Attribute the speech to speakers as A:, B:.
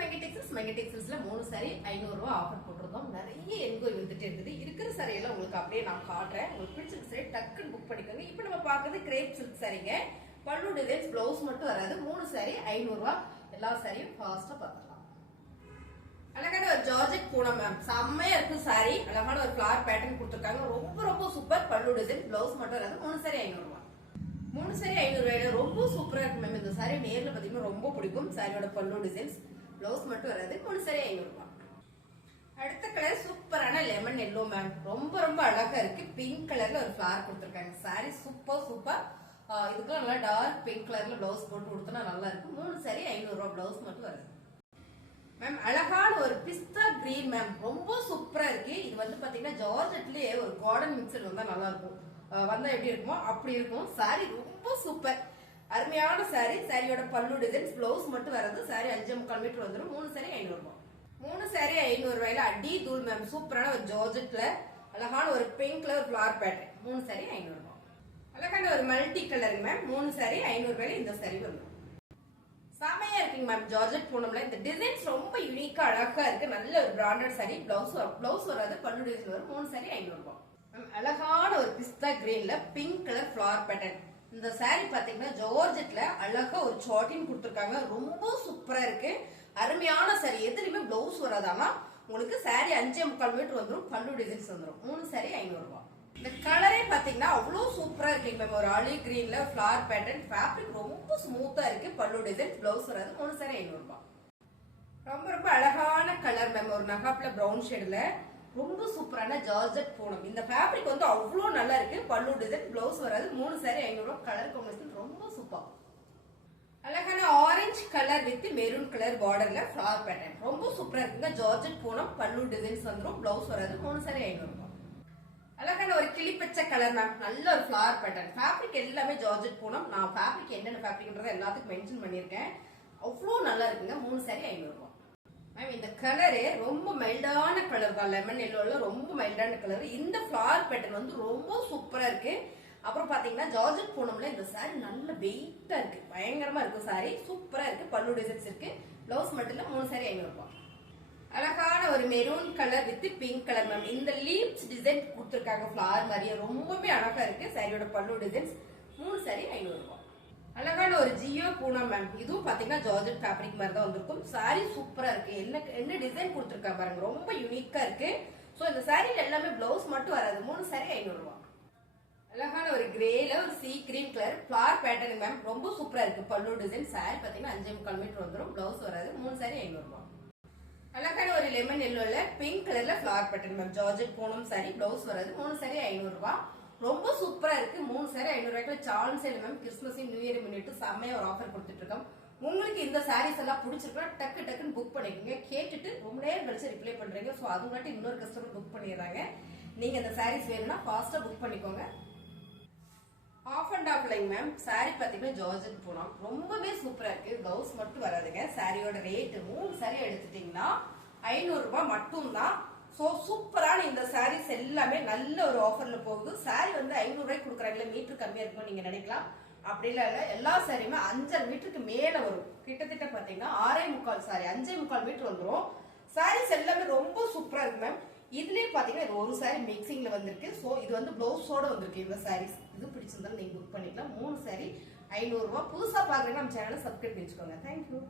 A: மெங்க Texas மூணு சாரி ஐநூறு ரூபாய் ஆஃபர் போட்டிருந்தோம். நிறைய என்கொயரி வந்துட்டு இருக்குது இருக்கிற சாரியெல்லாம் உங்களுக்கு அப்படியே நான் காட்டுறேன். உங்களுக்கு பிடிச்சிருக்க சாரி டக்குன்னு புக் பண்ணிக்கோங்க. இப்போ நம்ம பார்க்குறது கிரேப் சில்க் சாரிங்க பல்லு டிசைன்ஸ் பிளவுஸ் மட்டும் வராது. மூணு சாரி ஐநூறு ரூபாய் எல்லா சாரியும் ஃபாஸ்டா பார்த்துக்கலாம். அழகான ஒரு ஜார்ஜெட் பூனம் மேம் செம்மையா இருக்கும் சாரி அழகான ஒரு ஃபிளார் பேட்டர்ன் கொடுத்துருக்காங்க. ரொம்ப ரொம்ப சூப்பர் பல்லு டிசைன் பிளவுஸ் மட்டும் வராது. மூணு சாரி ஐநூறு ரூபாய் மூணு சாரி ஐநூறுரூவாயில ரொம்ப சூப்பரா இருக்கு மேம் இந்த சாரி நேர்ல பாத்தீங்கன்னா ரொம்ப பிடிக்கும். சாரியோட பல்லு டிசைன்ஸ் பிளவுஸ் மட்டும் வராது மூணு சரி ஐநூறு ரூபாய் அடுத்த கலர் சூப்பரான லெமன் எல்லோ மேம் ரொம்ப ரொம்ப அழகா இருக்கு. பிங்க் கலர்ல ஒரு ஃபிளார் கொடுத்துருக்காங்க. சாரி சூப்பர் சூப்பர் இதுக்கெல்லாம் நல்லா டார்க் பிங்க் கலர்ல பிளவுஸ் போட்டு கொடுத்தனா நல்லா இருக்கும். மூணு சரி ஐநூறு ரூபாய் பிளவுஸ் மட்டும் வருது. மேம் அழகான ஒரு பிஸ்தா கிரீன் மேம் ரொம்ப சூப்பரா இருக்கு. இது வந்து பாத்தீங்கன்னா ஜார்ஜெட்லயே ஒரு கார்டன் மிக்சர் வந்தா நல்லா இருக்கும். வந்தா எப்படி இருக்குமோ அப்படி இருக்கும். சாரி ரொம்ப சூப்பர் அருமையான சாரி சாரியோட பல்லு டிசைன்ஸ் பிளவுஸ் மட்டும் வரது சாரி அஞ்சு முக்கால் மீட்டர் வந்துடும் மூணு சாரி ஐநூறு மூணு சாரி ஐநூறு ரூபாயில அடி தூள் மேம் சூப்பரான ஒரு ஜார்ஜெட்ல அழகான ஒரு பிங்க்ல ஒரு ஃபிளார் பேட்டர்ன் மூணு சாரி ஐநூறு அழகான ஒரு மல்டி கலர் மேம் மூணு சாரி ஐநூறு ரூபாயில இந்த சாரி வந்துடும் செமையா இருக்குங்க மேம் ஜார்ஜெட் பூனம்ல. இந்த டிசைன்ஸ் ரொம்ப யூனிக்கா அழகா இருக்கு. நல்ல ஒரு பிராண்டட் சாரி பிளவுஸ் பிளவுஸ் வராது பல்லு டிசைன் வரும். மூணு சாரி ஐநூறு ரூபாய். மேம் அழகான ஒரு பிஸ்தா கிரீன்ல பிங்க் கலர் ஃபிளவர் பேட்டர்ன் இந்த சாரி பாத்தீங்கன்னா ஜார்ஜெட்ல அழகா ஒரு சாட்டின் கொடுத்துருக்காங்க. ரொம்ப சூப்பரா இருக்கு. அருமையான சாரி எதுலையுமே பிளவுஸ் வராதானா உங்களுக்கு சாரி அஞ்சே முக்கால் மீட்டர் வந்துடும் பல்லு டிசைன்ஸ் வந்துடும் மூணு சாரி ஐநூறு ரூபாய். இந்த கலரே பாத்தீங்கன்னா அவ்வளவு சூப்பரா இருக்கு. மேம் ஒரு ஆலிவ் கிரீன்ல ஃபிளவர் பேட்டர்ன் ஃபேப்ரிக் ரொம்ப ஸ்மூத்தா இருக்கு. பல்லு டிசைன் பிளவுஸ் வராது. மூணு சாரி ஐநூறு ரூபாய். ரொம்ப ரொம்ப அழகான கலர் மேம் ஒரு நகாப்ல பிரவுன் ஷேட்ல ரொம்ப சூப்பரான ஜார்ஜெட் பூனம் இந்த ஃபேப்ரிக் வந்து அவ்வளோ நல்லா இருக்கு. பல்லு டிசைன் பிளவுஸ் வராது. மூணு சாரி ஐநூறு கலர் காம்பினேஷன் ரொம்ப சூப்பர். அழகான orange colour with maroon colour பார்டர்ல ஃபிளவர் பேட்டர்ன் ரொம்ப சூப்பரா இருக்குங்க. ஜார்ஜெட் பூனம் பல்லு டிசைன்ஸ் வந்துடும் பிளவுஸ் வராது. மூணு சாரி ஐநூறு அழகான ஒரு கிளிப்பச்சை கலர் மேம் நல்ல ஒரு ஃபிளவர் பேட்டர்ன் ஃபேப்ரிக் எல்லாமே ஜார்ஜெட் பூனம் நான் ஃபேப்ரிக் என்னென்ன ஃபேப்ரிக்ன்றதை எல்லாத்துக்கும் மென்ஷன் பண்ணியிருக்கேன். அவ்வளோ நல்லா இருக்குங்க. மூணு சாரி ஐநூறு மேம் இந்த கலரு ரொம்ப மைல்டான கலர் தான். லெமன் எல்லோல ரொம்ப மைல்டான கலர் இந்த ஃபிளவர் பேட்டர்ன் வந்து ரொம்ப சூப்பரா இருக்கு. அப்புறம் பாத்தீங்கன்னா ஜார்ஜெட் பூனம்ல இந்த சாரி நல்ல வெயிட்டா இருக்கு. பயங்கரமா இருக்கும் சாரி சூப்பரா இருக்கு. பல்லு டிசைன்ஸ் இருக்கு. பிளவுஸ் மட்டும் இல்ல மூணு சாரி ஐநூறு ரூபாய் அழகான ஒரு maroon colour with pink colour ma'am இந்த லீப்ஸ் டிசைன் கொடுத்துருக்காங்க ஃபிளவர் மாதிரியே. ரொம்பவே அழகா இருக்கு. சாரியோட பல்லு டிசைன்ஸ் மூணு சாரி ஐநூறு ரூபாய் அழகான ஒரு ஜியோ பூனம் மேம். இதுவும் பாத்தீங்கன்னா ஜார்ஜெட் ஃபேப்ரிக் மாதிரி தான் வந்திருக்கும். சாரி சூப்பரா இருக்கு. என்ன என்ன டிசைன் கொடுத்துருக்கா பாருங்க. ரொம்ப யூனிக்கா இருக்கு. ஸோ இந்த சாரியில் எல்லாமே பிளவுஸ் மட்டும் வராது. மூணு சாரி ஐநூறு அழகான ஒரு கிரேல ஒரு sea green colour flower pattern ma'am. ரொம்ப சூப்பரா இருக்கு. பல்லு டிசைன் சாரி பாத்தீங்கன்னா அஞ்சே முக்கால் மீட்டர் வந்துடும் பிளவுஸ் வராது. மூணு சாரி ஐநூறு ரூபாய் அழகான ஒரு லெமன் எல்லோல பிங்க் கலர்ல flower pattern ma'am. Georgette Poonam sari blouse வராது. மூணு சாரி ஐநூறு ரொம்ப சூப்பரா இருக்கு. மூணு சாரி ஐநூறு ரூபாய்க்கு சான்ஸ் இல்லை மேம் கிறிஸ்மஸையும் நியூ இயர் முன்னிட்டு செம்மையா ஒரு ஆஃபர் கொடுத்துட்டு இருக்கோம் உங்களுக்கு இந்த சாரீஸ் எல்லாம் பிடிச்சிருக்கா டக்கு டக்குன்னு புக் பண்ணிக்கோங்க. கேட்டுட்டு ரொம்ப நேரம் கழிச்சு ரிப்ளை பண்றீங்க. ஸோ அது மட்டும் இன்னொரு கஸ்டமர் புக் பண்ணிடுறாங்க. நீங்க இந்த சாரீஸ் வேணும்னா ஃபாஸ்டா புக் பண்ணிக்கோங்க. Off and offline ma'am sari பார்த்தீங்கன்னா ஜார்ஜெட் போனோம் ரொம்பவே சூப்பரா இருக்கு. கவுஸ் மட்டும் வராதுங்க. சாரியோட ரேட்டு மூணு சாரி எடுத்துட்டீங்கன்னா ஐநூறு ரூபாய் மட்டும்தான். ஸோ சூப்பரான இந்த சாரீஸ் எல்லாமே நல்ல ஒரு ஆஃபரில் போகுது. சாரீ வந்து ஐநூறு ரூபாய்க்கு கொடுக்குறாங்களே மீட்ரு கம்மியாக இருக்கும் நீங்கள் நினைக்கலாம். அப்படிலாம் இல்லை எல்லா சாரியுமே அஞ்சரை மீட்டருக்கு மேலே வரும். கிட்டத்தட்ட பார்த்தீங்கன்னா ஆறே முக்கால் சாரி அஞ்சே முக்கால் மீட்டர் வந்துடும் சாரீஸ் எல்லாமே ரொம்ப சூப்பராக இருக்கு மேம் இதுலேயே பார்த்தீங்கன்னா இது ஒரு சாரி மிக்சிங்கில் வந்திருக்கு. ஸோ இது வந்து ப்ளவுஸோட வந்திருக்கு இந்த சாரீஸ் இது பிடிச்சிருந்தாலும் நீங்கள் புக் பண்ணிக்கலாம். மூணு சாரி ஐநூறுரூவா புதுசாக பார்க்குறேன்னு நம்ம சேனலை சப்ஸ்கிரைப் பண்ணிச்சுக்கோங்க தேங்க்யூ